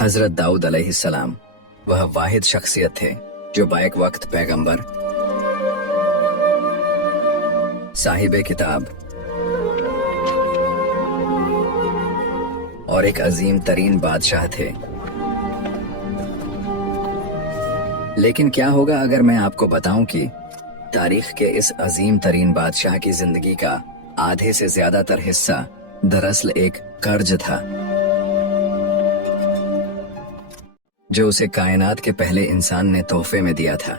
हजरत दाऊद अलैहिस्सलाम वह वाहिद शख्सियत थे जो बैक वक्त पैगंबर, साहिबे किताब और एक अजीम तरीन बादशाह थे। लेकिन क्या होगा अगर मैं आपको बताऊं कि तारीख के इस अजीम तरीन बादशाह की जिंदगी का आधे से ज्यादातर हिस्सा दरअसल एक कर्ज था जो उसे कायनात के पहले इंसान ने तोहफे में दिया था।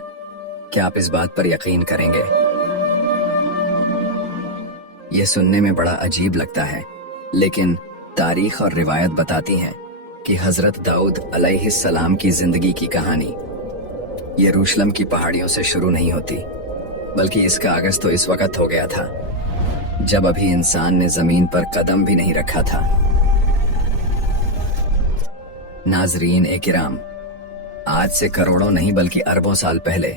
क्या आप इस बात पर यकीन करेंगे? यह सुनने में बड़ा अजीब लगता है, लेकिन तारीख और रिवायत बताती हैं कि हजरत दाऊद अलैहिस्सलाम की जिंदगी की कहानी यरूशलेम की पहाड़ियों से शुरू नहीं होती, बल्कि इसका आगाज तो इस वक्त हो गया था जब अभी इंसान ने जमीन पर कदम भी नहीं रखा था। नाजरीन ए किराम, आज से करोड़ों नहीं बल्कि अरबों साल पहले,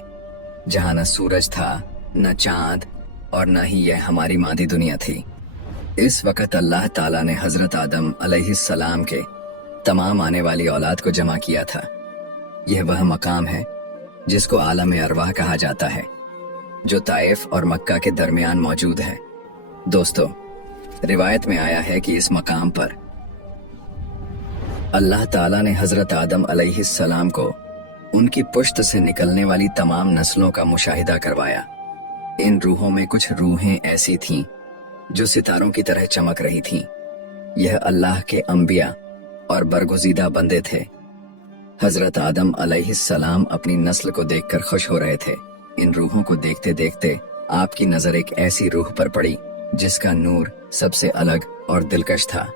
जहां न सूरज था, न चांद और न ही यह हमारी मादी दुनिया थी, इस वक्त अल्लाह ताला ने हजरत आदम अलैहिस्सलाम के तमाम आने वाली औलाद को जमा किया था। यह वह मकाम है जिसको आलम अरवाह कहा जाता है, जो ताइफ और मक्का के दरमियान मौजूद है। दोस्तों, रिवायत में आया है कि इस मकाम पर अल्लाह ताला ने हजरत आदम अलैहिस्सलाम को उनकी पुश्त से निकलने वाली तमाम नस्लों का मुशाहिदा करवाया। इन रूहों में कुछ रूहें ऐसी थीं जो सितारों की तरह चमक रही थीं। यह अल्लाह के अंबिया और बरगुज़ीदा बंदे थे। हजरत आदम अलैहिस्सलाम अपनी नस्ल को देखकर खुश हो रहे थे। इन रूहों को देखते देखते आपकी नजर एक ऐसी रूह पर पड़ी जिसका नूर सबसे अलग और दिलकश था।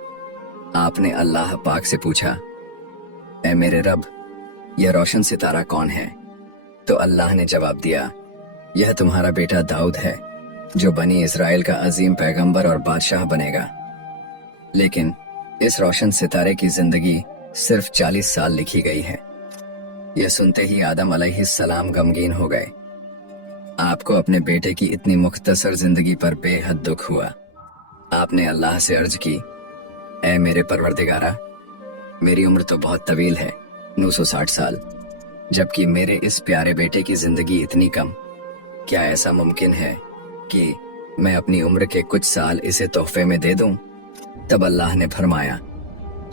आपने अल्लाह पाक से पूछा, ऐ मेरे रब, यह रोशन सितारा कौन है? तो अल्लाह ने जवाब दिया, यह तुम्हारा बेटा दाऊद है जो बनी इस्राएल का अजीम पैगंबर और बादशाह बनेगा। लेकिन इस रोशन सितारे की जिंदगी सिर्फ 40 साल लिखी गई है। यह सुनते ही आदम अलैहिस्सलाम गमगीन हो गए। आपको अपने बेटे की इतनी मुख्तसर जिंदगी पर बेहद दुख हुआ। आपने अल्लाह से अर्ज की, ऐ मेरे परवरदिगारा, मेरी उम्र तो बहुत तवील है, 960 साल, जबकि मेरे इस प्यारे बेटे की जिंदगी इतनी कम। क्या ऐसा मुमकिन है कि मैं अपनी उम्र के कुछ साल इसे तोहफे में दे दूं? तब अल्लाह ने फरमाया,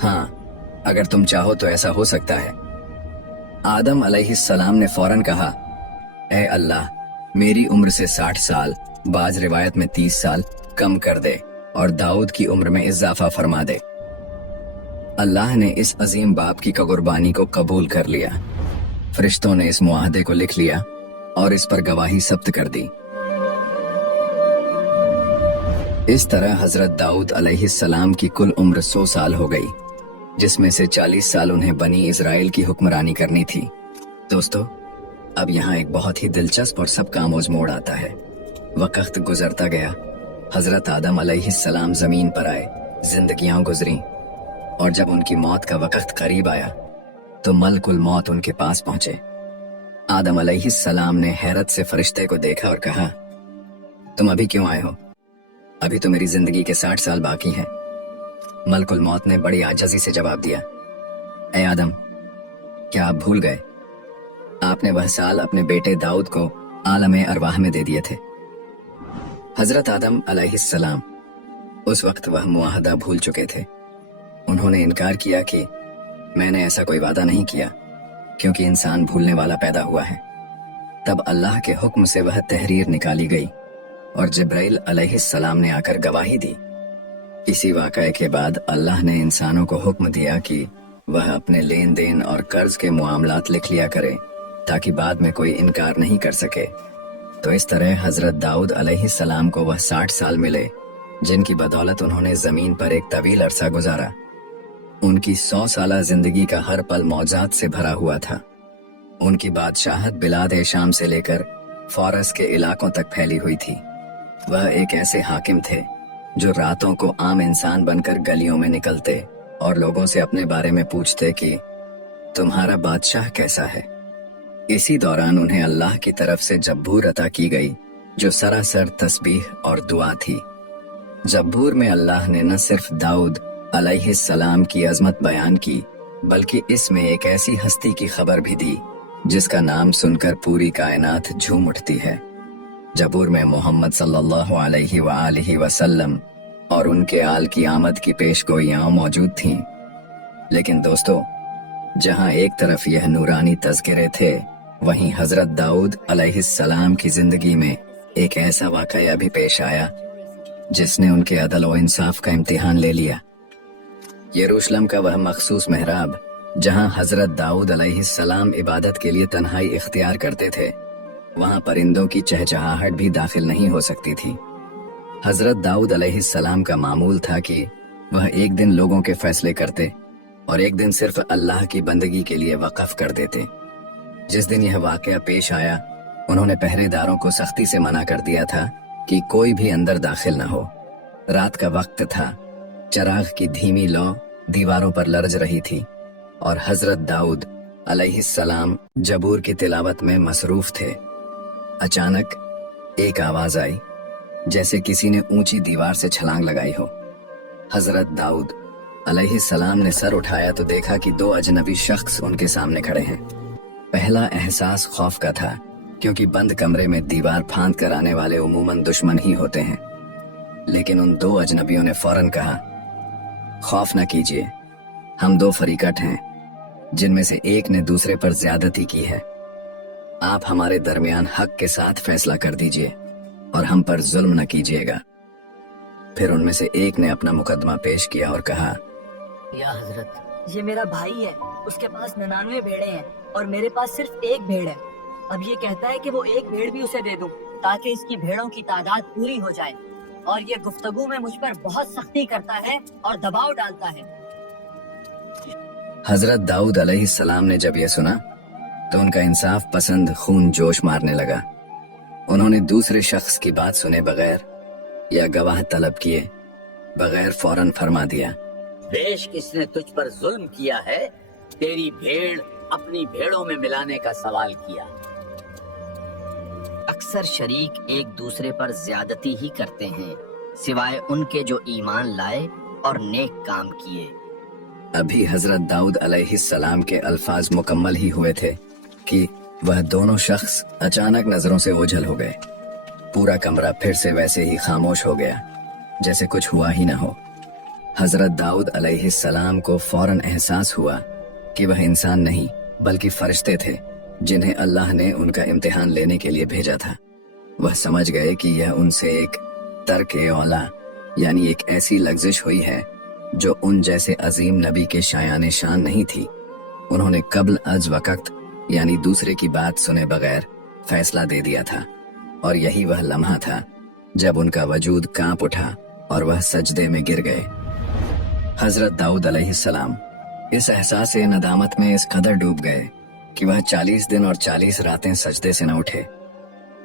हाँ, अगर तुम चाहो तो ऐसा हो सकता है। आदम अलैहिस्सलाम ने फौरन कहा, ऐ अल्लाह, मेरी उम्र से 60 साल, बाज रिवायत में 30 साल कम कर दे और दाऊद की उम्र में इजाफा फरमा दे। अल्लाह ने इस अजीम बाप की कुर्बानी को कबूल कर लिया। फरिश्तों ने इस मुआहदे को लिख लिया और इस पर गवाही सब्त कर दी। इस तरह हजरत दाऊद अलैहिस्सलाम की कुल उम्र 100 साल हो गई, जिसमें से 40 साल उन्हें बनी इजराइल की हुक्मरानी करनी थी। दोस्तों, अब यहाँ एक बहुत ही दिलचस्प और सबका आमोज मोड़ आता है। वक्त गुजरता गया, हजरत आदम अलैहिस्सलाम जमीन पर आए, जिंदगियां गुजरी, और जब उनकी मौत का वक्त करीब आया तो मलकुल मौत उनके पास पहुंचे। आदम अलैहिस्सलाम ने हैरत से फरिश्ते को देखा और कहा, तुम अभी क्यों आए हो? अभी तो मेरी जिंदगी के 60 साल बाकी हैं। मलकुल मौत ने बड़ी आजजी से जवाब दिया, ऐ आदम, क्या आप भूल गए? आपने वह साल अपने बेटे दाऊद को आलम अरवाह में दे दिए थे। हजरत आदम अलैहिस्सलाम उस वक्त वह मुआहदा भूल चुके थे। उन्होंने इनकार किया कि मैंने ऐसा कोई वादा नहीं किया, क्योंकि इंसान भूलने वाला पैदा हुआ है। तब अल्लाह के हुक्म से वह तहरीर निकाली गई और जिब्राइल अलैहिस्सलाम ने आकर गवाही दी। इसी वाक़ये के बाद अल्लाह ने इंसानों को हुक्म दिया कि वह अपने लेन देन और कर्ज के मामलात लिख लिया करे, ताकि बाद में कोई इनकार नहीं कर सके। तो इस तरह हजरत दाऊद अलैहिस्सलाम को वह 60 साल मिले, जिनकी बदौलत उन्होंने जमीन पर एक तवील अरसा गुजारा। उनकी 100 साला जिंदगी का हर पल मौजात से भरा हुआ था। उनकी बादशाहत बिलाद शाम से लेकर फारस के इलाकों तक फैली हुई थी। वह एक ऐसे हाकिम थे जो रातों को आम इंसान बनकर गलियों में निकलते और लोगों से अपने बारे में पूछते कि तुम्हारा बादशाह कैसा है। इसी दौरान उन्हें अल्लाह की तरफ से जब्बूर अता की गई, जो सरासर तस्बीह और दुआ थी। जब्बूर में अल्लाह ने न सिर्फ दाऊद अलैहिस्सलाम की अजमत बयान की, बल्कि इसमें एक ऐसी हस्ती की खबर भी दी जिसका नाम सुनकर पूरी कायनात झूम उठती है। जबूर में मोहम्मद सल्लल्लाहु अलैहि वसल्लम और उनके आल की आमद की पेशगोइयां मौजूद थीं। लेकिन दोस्तों, जहां एक तरफ यह नूरानी तज़किरे थे, वहीं हजरत दाऊद अलैहिस्सलाम की जिंदगी में एक ऐसा वाकया भी पेश आया जिसने उनके अदल व इंसाफ का इम्तिहान ले लिया। यरूशलेम का वह मखसूस महराब जहां हजरत दाऊद अलैहिस्सलाम इबादत के लिए तन्हाई इख्तियार करते थे, वहां परिंदों की चहचहाहट भी दाखिल नहीं हो सकती थी। हजरत दाऊद अलैहिस्सलाम का मामूल था कि वह एक दिन लोगों के फैसले करते और एक दिन सिर्फ अल्लाह की बंदगी के लिए वक़फ कर देते। जिस दिन यह वाकया पेश आया, उन्होंने पहरेदारों को सख्ती से मना कर दिया था कि कोई भी अंदर दाखिल न हो। रात का वक्त था, चराग की धीमी लौ दीवारों पर लरज रही थी और हजरत दाऊद अलैहिस्सलाम जबूर की तिलावत में मसरूफ थे। अचानक एक आवाज आई, जैसे किसी ने ऊंची दीवार से छलांग लगाई हो। हजरत दाऊद अलैहिस्सलाम ने सर उठाया तो देखा कि दो अजनबी शख्स उनके सामने खड़े हैं। पहला एहसास खौफ का था, क्योंकि बंद कमरे में दीवार फांद कर आने वाले उमूमन दुश्मन ही होते हैं। लेकिन उन दो अजनबियों ने फौरन कहा, खौफ न कीजिए, हम दो फरीकट हैं जिनमें से एक ने दूसरे पर ज्यादती की है। आप हमारे दरमियान हक के साथ फैसला कर दीजिए और हम पर जुल्म न कीजिएगा। फिर उनमें से एक ने अपना मुकदमा पेश किया और कहा, या हजरत, ये मेरा भाई है, उसके पास 99 भेड़े हैं और मेरे पास सिर्फ एक भेड़ है। अब ये कहता है कि वो एक भेड़ भी उसे दे दूं ताकि इसकी भेड़ों की तादाद पूरी हो जाए, और ये गुफ्तगू में मुझ पर बहुत सख्ती करता है और दबाव डालता है। हजरत दाऊद अलैहिस्सलाम ने जब यह सुना तो उनका इंसाफ पसंद खून जोश मारने लगा। उन्होंने दूसरे शख्स की बात सुने बगैर या गवाह तलब किए बगैर फौरन फरमा दिया, बेश किसने तुझ पर जुल्म किया है, तेरी भेड़ अपनी भेड़ों में मिलाने का सवाल किया। अक्सर शरीक एक दूसरे पर ज्यादती ही करते हैं, सिवाय उनके जो ईमान लाए और नेक काम किए। अभी हजरत दाऊद अलैहिस्सलाम के अल्फाज मुकम्मल ही हुए थे कि वह दोनों शख्स अचानक नजरों से ओझल हो गए। पूरा कमरा फिर से वैसे ही खामोश हो गया जैसे कुछ हुआ ही न हो। हजरत दाऊद अलैहिस्सलाम को फौरन एहसास हुआ कि वह इंसान नहीं बल्कि फरिश्ते थे जिन्हें अल्लाह ने उनका इम्तिहान लेने के लिए भेजा था। वह समझ गए कि यह उनसे एक तर्क औला यानी एक ऐसी लग्जिश हुई है जो उन जैसे अजीम नबी के शायान शान नहीं थी। उन्होंने कब्ल अज वक्त यानी दूसरे की बात सुने बगैर फैसला दे दिया था, और यही वह लम्हा था जब उनका वजूद कांप उठा और वह सजदे में गिर गए। हजरत दाऊद अलैहिस्सलाम इस एहसास नदामत में इस कदर डूब गए कि वह 40 दिन और 40 रातें सजदे से न उठे।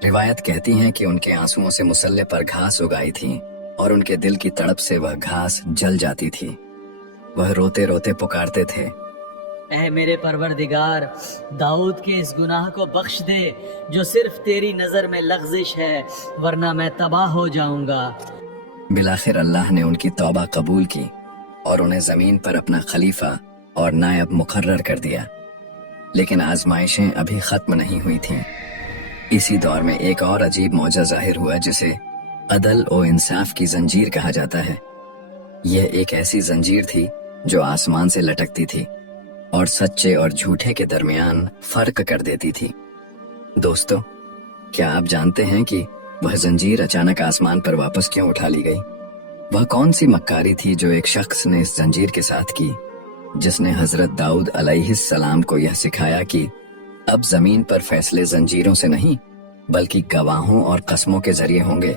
रिवायत कहती है कि उनके आंसुओं से मुसल्ले पर घास उगाई थी और उनके दिल की तड़प से वह घास जल जाती थी। वह रोते रोते पुकारते थे, ऐ मेरे परवरदिगार, दाऊद के इस गुनाह को बख्श दे जो सिर्फ तेरी नजर में लग़्ज़िश है, वरना मैं तबाह हो जाऊंगा। बिलाखिर अल्लाह ने उनकी तौबा कबूल की और उन्हें जमीन पर अपना खलीफा और नायब मुकर्रर कर दिया। लेकिन आजमाइशें अभी खत्म नहीं हुई थीं। इसी दौर में एक और अजीब मौजा जाहिर हुआ जिसे अदल और इंसाफ की जंजीर कहा जाता है। यह एक ऐसी जंजीर थी जो आसमान से लटकती थी और सच्चे और झूठे के दरमियान फर्क कर देती थी। दोस्तों, क्या आप जानते हैं कि वह जंजीर अचानक आसमान पर वापस क्यों उठा ली गई? वह कौन सी मक्कारी थी जो एक शख्स ने इस जंजीर के साथ की, जिसने हजरत दाऊद अलैहिस्सलाम को यह सिखाया कि अब जमीन पर फैसले जंजीरों से नहीं बल्कि गवाहों और कस्मों के जरिए होंगे।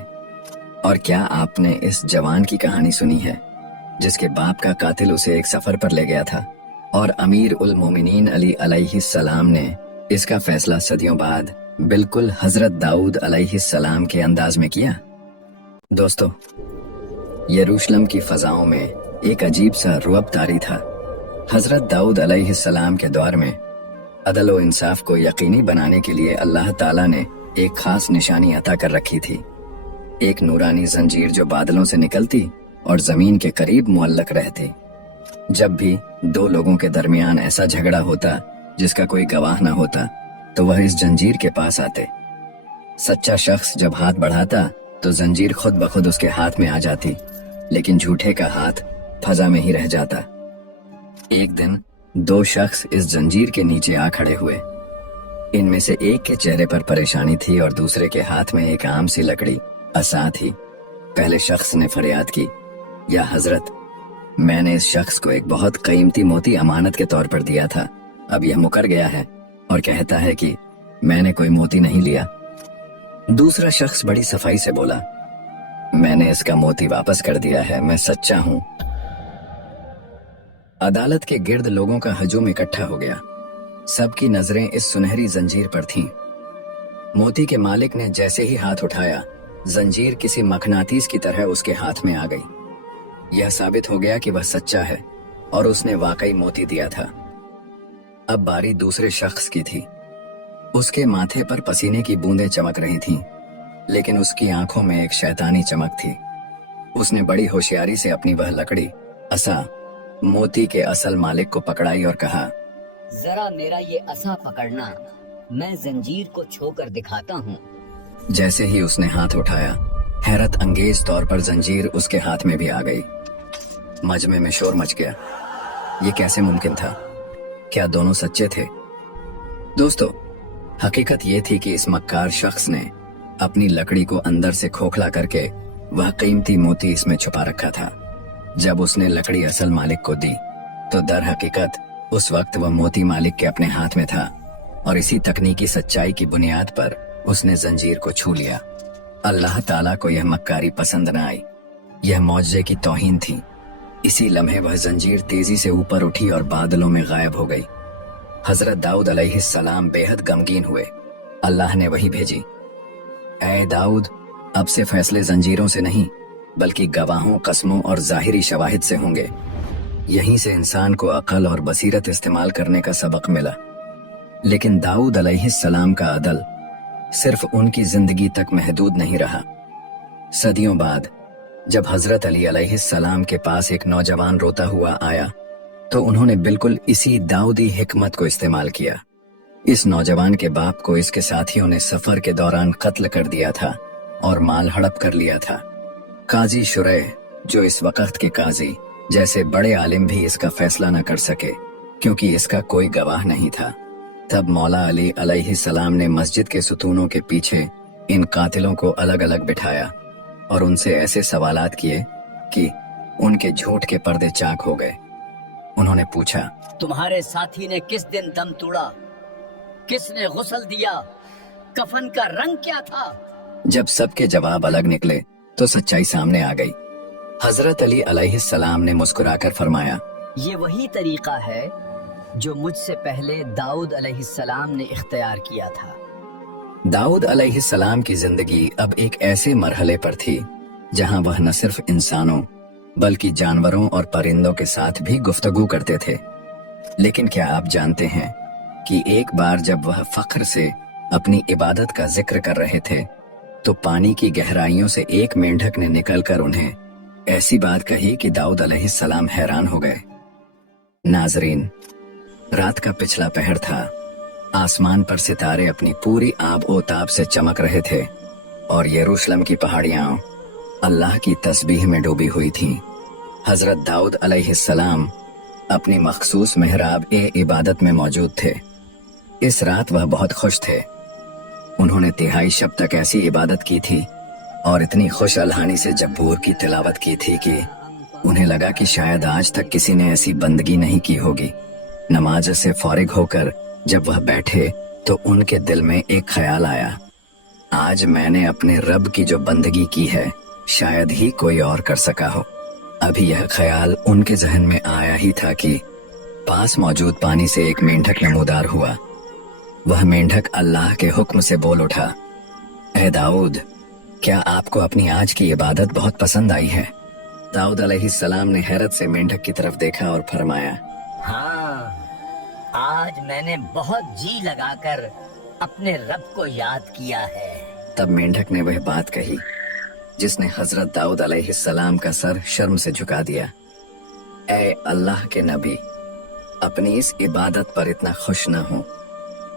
और क्या आपने इस जवान की कहानी सुनी है जिसके बाप का कातिल उसे एक सफर पर ले गया था और अमीर उल मोमिनीन अली अलैहिस्सलाम ने इसका फैसला सदियों बाद बिल्कुल हजरत दाऊद अलैहिस्सलाम के अंदाज में किया? दोस्तों, यरूशलेम की फजाओं में एक अजीब सा रुअब तारी था। हजरत दाऊद अलैहिस्सलाम के दौर में अदल व इंसाफ को यकीनी बनाने के लिए अल्लाह ताला ने एक खास निशानी अता कर रखी थी। एक नूरानी जंजीर जो बादलों से निकलती और जमीन के करीब मुअल्लक रहती। जब भी दो लोगों के दरमियान ऐसा झगड़ा होता जिसका कोई गवाह न होता तो वह इस जंजीर के पास आते। सच्चा शख्स जब हाथ बढ़ाता तो जंजीर खुद ब खुद उसके हाथ में आ जाती, लेकिन झूठे का हाथ फजा में ही रह जाता। एक दिन दो शख्स इस जंजीर के नीचे आ खड़े हुए। इनमें से एक के चेहरे पर परेशानी थी और दूसरे के हाथ में एक आम सी लकड़ी असा थी। पहले शख्स ने फरियाद की, या हजरत, मैंने इस शख्स को एक बहुत कीमती मोती अमानत के तौर पर दिया था। अब यह मुकर गया है और कहता है कि मैंने कोई मोती नहीं लिया। दूसरा शख्स बड़ी सफाई से बोला, मैंने इसका मोती वापस कर दिया है, मैं सच्चा हूं। अदालत के गिर्द लोगों का हजूम इकट्ठा हो गया। सबकी नजरें इस सुनहरी जंजीर पर थीं। मोती के मालिक ने जैसे ही हाथ उठाया, जंजीर किसी मखनातीस की तरह उसके हाथ में आ गई। यह साबित हो गया कि वह सच्चा है और उसने वाकई मोती दिया था। अब बारी दूसरे शख्स की थी। उसके माथे पर पसीने की बूंदें चमक रही थीं, लेकिन उसकी आंखों में एक शैतानी चमक थी। उसने बड़ी होशियारी से अपनी वह लकड़ी असा मोती के असल मालिक को पकड़ाई और कहा, जरा मेरा ये असा पकड़ना, मैं जंजीर को छोकर दिखाता हूँ। जैसे ही उसने हाथ उठाया, हैरत अंगेज तौर पर जंजीर उसके हाथ में भी आ गई। मजमे में शोर मच गया। ये कैसे मुमकिन था? क्या दोनों सच्चे थे? दोस्तों, हकीकत ये थी कि इस मक्कार शख्स ने अपनी लकड़ी को अंदर से खोखला करके वह कीमती मोती इसमें छुपा रखा था। जब उसने लकड़ी असल मालिक को दी तो दर हकीकत उस वक्त वह मोती मालिक के अपने हाथ में था और इसी तकनीकी सच्चाई की बुनियाद पर उसने जंजीर को छू लिया। अल्लाह ताला को यह मक्कारी पसंद न आई। यह मौजज़े की तौहीन थी। इसी लम्हे वह जंजीर तेजी से ऊपर उठी और बादलों में गायब हो गई। हजरत दाऊद अलैहिस्सलाम बेहद गमगीन हुए। अल्लाह ने वही भेजी, ऐ दाऊद, अब से फैसले जंजीरों से नहीं बल्कि गवाहों, कस्मों और जाहिरी शवाहिद से होंगे। यहीं से इंसान को अकल और बसीरत इस्तेमाल करने का सबक मिला। लेकिन दाऊद अलैहिस्सलाम का अदल सिर्फ उनकी जिंदगी तक महदूद नहीं रहा। सदियों बाद जब हजरत अली अलैहिस्सलाम के पास एक नौजवान रोता हुआ आया तो उन्होंने बिल्कुल इसी दाऊदी हिकमत को इस्तेमाल किया। इस नौजवान के बाप को इसके साथियों ने सफर के दौरान कत्ल कर दिया था और माल हड़प कर लिया था। काजी शुरैह, जो इस वक्त के काजी जैसे बड़े आलिम भी इसका फैसला न कर सके क्योंकि इसका कोई गवाह नहीं था। तब मौला अली अलैहिस्सलाम ने मस्जिद के सुतूनों के पीछे इन कातिलों को अलग अलग बिठाया और उनसे ऐसे सवालात किए कि उनके झूठ के पर्दे चाक हो गए। उन्होंने पूछा, तुम्हारे साथी ने किस दिन दम तोड़ा? किसने गुस्ल दिया? कफन का रंग क्या था? जब सबके जवाब अलग निकले तो सच्चाई सामने आ गई। हजरत अली अलैहिस्सलाम ने मुस्कुराकर फरमाया, ये वही तरीका है जो मुझसे पहले दाऊद अलैहिस्सलाम ने इख्तियार किया था। दाऊद अलैहिस्सलाम की जिंदगी अब एक ऐसे मरहले पर थी जहां वह न सिर्फ इंसानों बल्कि जानवरों और परिंदों के साथ भी गुफ्तगू करते थे। लेकिन क्या आप जानते हैं कि एक बार जब वह फख्र से अपनी इबादत का जिक्र कर रहे थे तो पानी की गहराइयों से एक मेंढक ने निकलकर उन्हें ऐसी बात कही कि दाऊद अलैहिस्सलाम हैरान हो गए। नाजरीन, रात का पिछला पहर था। आसमान पर सितारे अपनी पूरी आब ओ ताब से चमक रहे थे और यरूशलेम की पहाड़ियां अल्लाह की तस्बीह में डूबी हुई थीं। हजरत दाऊद अलैहिस्सलाम अपनी मखसूस मेहराब ए इबादत में मौजूद थे। इस रात वह बहुत खुश थे। उन्होंने तिहाई शब तक ऐसी इबादत की थी और इतनी खुश अलहानी से जब्बूर की तिलावत की थी कि उन्हें लगा कि शायद आज तक किसी ने ऐसी बंदगी नहीं की होगी। नमाज से फारिग होकर जब वह बैठे तो उनके दिल में एक ख्याल आया, आज मैंने अपने रब की जो बंदगी की है शायद ही कोई और कर सका हो। अभी यह ख्याल उनके जहन में आया ही था कि पास मौजूद पानी से एक मेंढक नमूदार हुआ। वह मेंढक अल्लाह के हुक्म से बोल उठा, ऐ दाऊद, क्या आपको अपनी आज की इबादत बहुत पसंद आई है? दाऊद अलैहिस्सलाम ने हैरत से मेंढक की तरफ देखा और फरमाया, हाँ, आज मैंने बहुत जी लगाकर अपने रब को याद किया है। तब मेंढक ने वह बात कही जिसने हजरत दाऊद अलैहिस्सलाम का सर शर्म से झुका दिया। اے اللہ کے نبی، اپنی اس عبادت پر اتنا خوش نہ ہوں۔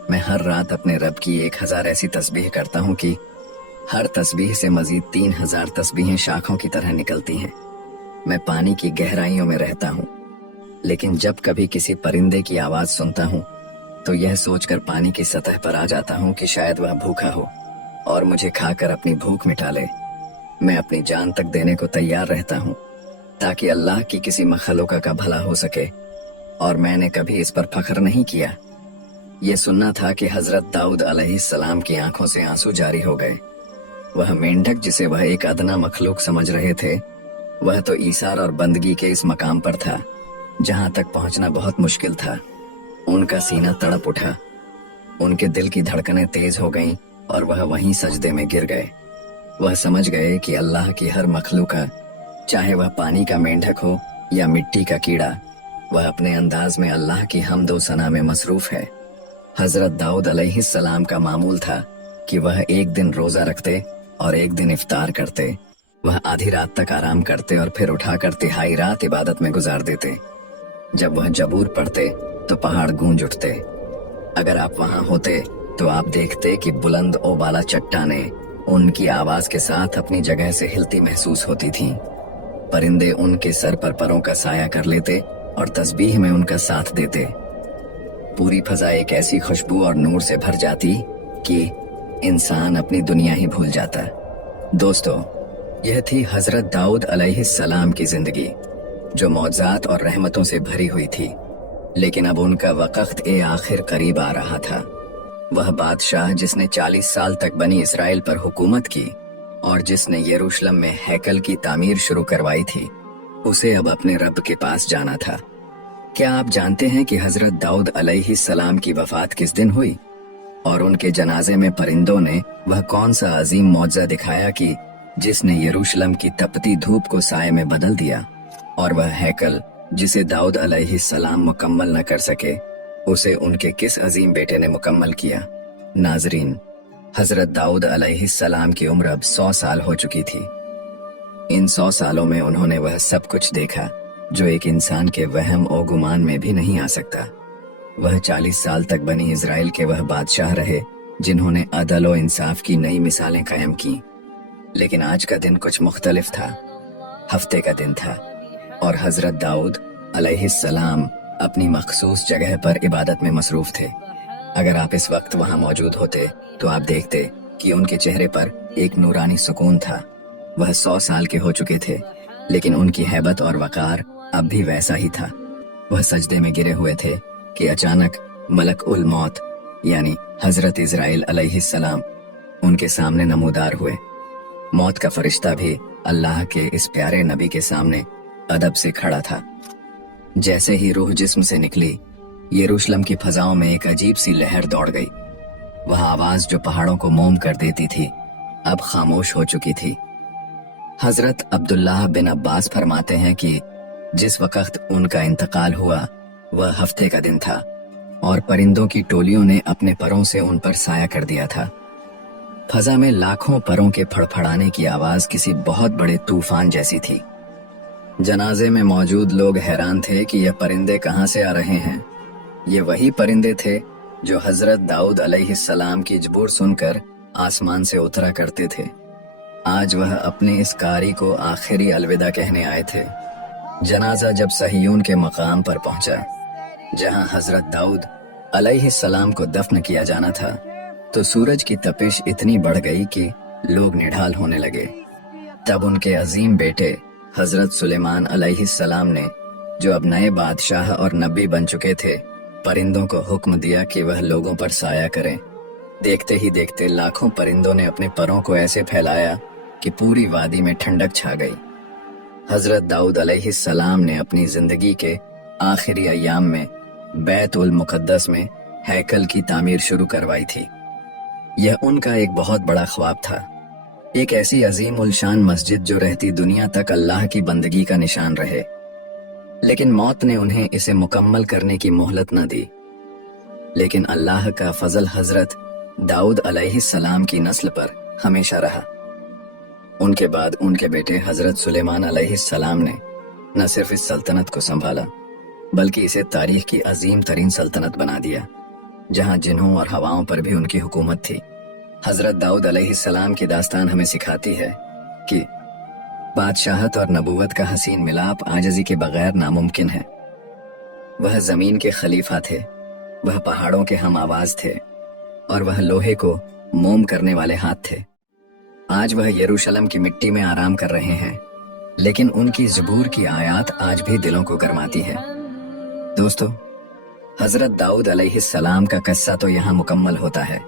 میں ہر رات اپنے رب کی 1000 ایسی تسبیح کرتا ہوں کہ ہر تسبیح سے مزید 3000 تسبیحیں شاخوں کی طرح نکلتی ہیں۔ میں پانی کی گہرائیوں میں رہتا ہوں، لیکن جب کبھی کسی پرندے کی آواز سنتا ہوں تو یہ سوچ کر پانی کی سطح پر آ جاتا ہوں کہ شاید وہ بھوکا ہو اور مجھے کھا کر اپنی بھوک مٹا لے۔ میں اپنی جان تک دینے کو تیار رہتا ہوں تاکہ اللہ کی کسی مخلوقہ کا بھلا ہو سکے، اور میں نے کبھی اس پر فخر نہیں کیا۔ یہ سننا تھا کہ حضرت داؤد علیہ السلام کی آنکھوں سے آنسو جاری ہو گئے۔ وہ مینڈک جسے وہ ایک ادنا مخلوق سمجھ رہے تھے، وہ تو ایثار اور بندگی کے اس مقام پر تھا جہاں تک پہنچنا بہت مشکل تھا۔ ان کا سینہ تڑپ اٹھا، ان کے دل کی دھڑکنیں تیز ہو گئیں اور وہ وہیں سجدے میں گر گئے۔ وہ سمجھ گئے کہ اللہ کی ہر مخلوقہ، چاہے وہ پانی کا مینڈک ہو یا مٹی کا کیڑا، وہ اپنے انداز میں اللہ کی حمد و ثنا میں مصروف ہے۔ حضرت داؤد علیہ السلام کا معمول تھا کہ وہ ایک دن روزہ رکھتے اور ایک دن افطار کرتے۔ وہ آدھی رات تک آرام کرتے اور پھر اٹھا کر تہائی رات عبادت میں گزار دیتے۔ جب وہ جبور پڑھتے تو پہاڑ گونج اٹھتے۔ اگر آپ وہاں ہوتے تو آپ دیکھتے کہ بلند و بالا چٹانیں ان کی آواز کے ساتھ اپنی جگہ سے ہلتی محسوس ہوتی تھیں۔ پرندے ان کے سر پر پروں کا سایہ کر لیتے اور تسبیح میں ان کا ساتھ دیتے۔ پوری فضا ایک ایسی خوشبو اور نور سے بھر جاتی کہ انسان اپنی دنیا ہی بھول جاتا۔ دوستو، یہ تھی حضرت داؤد علیہ السلام کی زندگی، جو معجزات اور رحمتوں سے بھری ہوئی تھی، لیکن اب ان کا وقت آخر قریب آ رہا تھا۔ وہ بادشاہ جس نے 40 سال تک بنی اسرائیل پر حکومت کی اور جس نے یروشلم میں ہیکل کی تعمیر شروع کروائی تھی، اسے اب اپنے رب کے پاس جانا تھا۔ کیا آپ جانتے ہیں کہ حضرت داؤد علیہ السلام کی وفات کس دن ہوئی؟ اور ان کے جنازے میں پرندوں نے وہ کون سا عظیم معجزہ دکھایا کہ جس نے یروشلم کی تپتی دھوپ کو سائے میں بدل دیا، اور وہ ہیکل جسے داؤد علیہ السلام مکمل نہ کر سکے، اسے ان کے کس عظیم بیٹے نے مکمل کیا؟ ناظرین، حضرت داؤد علیہ السلام کی عمر اب 100 سال ہو چکی تھی۔ ان 100 سالوں میں انہوں نے وہ سب کچھ دیکھا جو ایک انسان کے وہم و گمان میں بھی نہیں آ سکتا۔ وہ 40 سال تک بنی اسرائیل کے وہ بادشاہ رہے جنہوں نے عدل و انصاف کی نئی مثالیں قائم کی۔ لیکن آج کا دن کچھ مختلف تھا۔ ہفتے کا دن تھا اور حضرت داؤد علیہ السلام اپنی مخصوص جگہ پر عبادت میں مصروف تھے۔ اگر آپ اس وقت وہاں موجود ہوتے تو آپ دیکھتے کہ ان کے چہرے پر ایک نورانی سکون تھا۔ وہ 100 سال کے ہو چکے تھے، لیکن ان کی ہیبت اور وقار اب بھی ویسا ہی تھا۔ وہ سجدے میں گرے ہوئے تھے کہ اچانک ملک الموت یعنی حضرت اسرائیل علیہ السلام ان کے سامنے نمودار ہوئے۔ موت کا فرشتہ بھی اللہ کے اس پیارے نبی کے سامنے ادب سے کھڑا تھا۔ جیسے ہی روح جسم سے نکلی، یروشلم کی فضاؤں میں ایک عجیب سی لہر دوڑ گئی۔ وہ آواز جو پہاڑوں کو موم کر دیتی تھی، اب خاموش ہو چکی تھی۔ حضرت عبداللہ بن عباس فرماتے ہیں کہ جس وقت ان کا انتقال ہوا وہ ہفتے کا دن تھا اور پرندوں کی ٹولیوں نے اپنے پروں سے ان پر سایہ کر دیا تھا۔ فضا میں لاکھوں پروں کے پھڑپھڑانے کی آواز کسی بہت بڑے طوفان جیسی تھی۔ جنازے میں موجود لوگ حیران تھے کہ یہ پرندے کہاں سے آ رہے ہیں۔ یہ وہی پرندے تھے جو حضرت داؤد علیہ السلام کی جبور سن کر آسمان سے اترا کرتے تھے۔ آج وہ اپنے اس قاری کو آخری الوداع کہنے آئے تھے۔ جنازہ جب صہیون کے مقام پر پہنچا جہاں حضرت داؤد علیہ السلام کو دفن کیا جانا تھا، تو سورج کی تپش اتنی بڑھ گئی کہ لوگ نڈھال ہونے لگے۔ تب ان کے عظیم بیٹے حضرت سلیمان علیہ السلام نے، جو اب نئے بادشاہ اور نبی بن چکے تھے، پرندوں کو حکم دیا کہ وہ لوگوں پر سایہ کریں۔ دیکھتے ہی دیکھتے لاکھوں پرندوں نے اپنے پروں کو ایسے پھیلایا کہ پوری وادی میں ٹھنڈک چھا گئی۔ حضرت داؤد علیہ السلام نے اپنی زندگی کے آخری ایام میں بیت المقدس میں ہیکل کی تعمیر شروع کروائی تھی۔ یہ ان کا ایک بہت بڑا خواب تھا، ایک ایسی عظیم الشان مسجد جو رہتی دنیا تک اللہ کی بندگی کا نشان رہے۔ لیکن موت نے انہیں اسے مکمل کرنے کی مہلت نہ دی۔ لیکن اللہ کا فضل حضرت داؤد علیہ السلام کی نسل پر ہمیشہ رہا۔ ان کے بعد ان کے بیٹے حضرت سلیمان علیہ السلام نے نہ صرف اس سلطنت کو سنبھالا بلکہ اسے تاریخ کی عظیم ترین سلطنت بنا دیا، جہاں جنوں اور ہواؤں پر بھی ان کی حکومت تھی۔ حضرت داؤد علیہ السلام کی داستان ہمیں سکھاتی ہے کہ بادشاہت اور نبوت کا حسین ملاپ عاجزی کے بغیر ناممکن ہے۔ وہ زمین کے خلیفہ تھے، وہ پہاڑوں کے ہم آواز تھے، اور وہ لوہے کو موم کرنے والے ہاتھ تھے۔ آج وہ یروشلم کی مٹی میں آرام کر رہے ہیں، لیکن ان کی زبور کی آیات آج بھی دلوں کو گرماتی ہے۔ دوستو، حضرت داؤد علیہ السلام کا قصہ تو یہاں مکمل ہوتا ہے،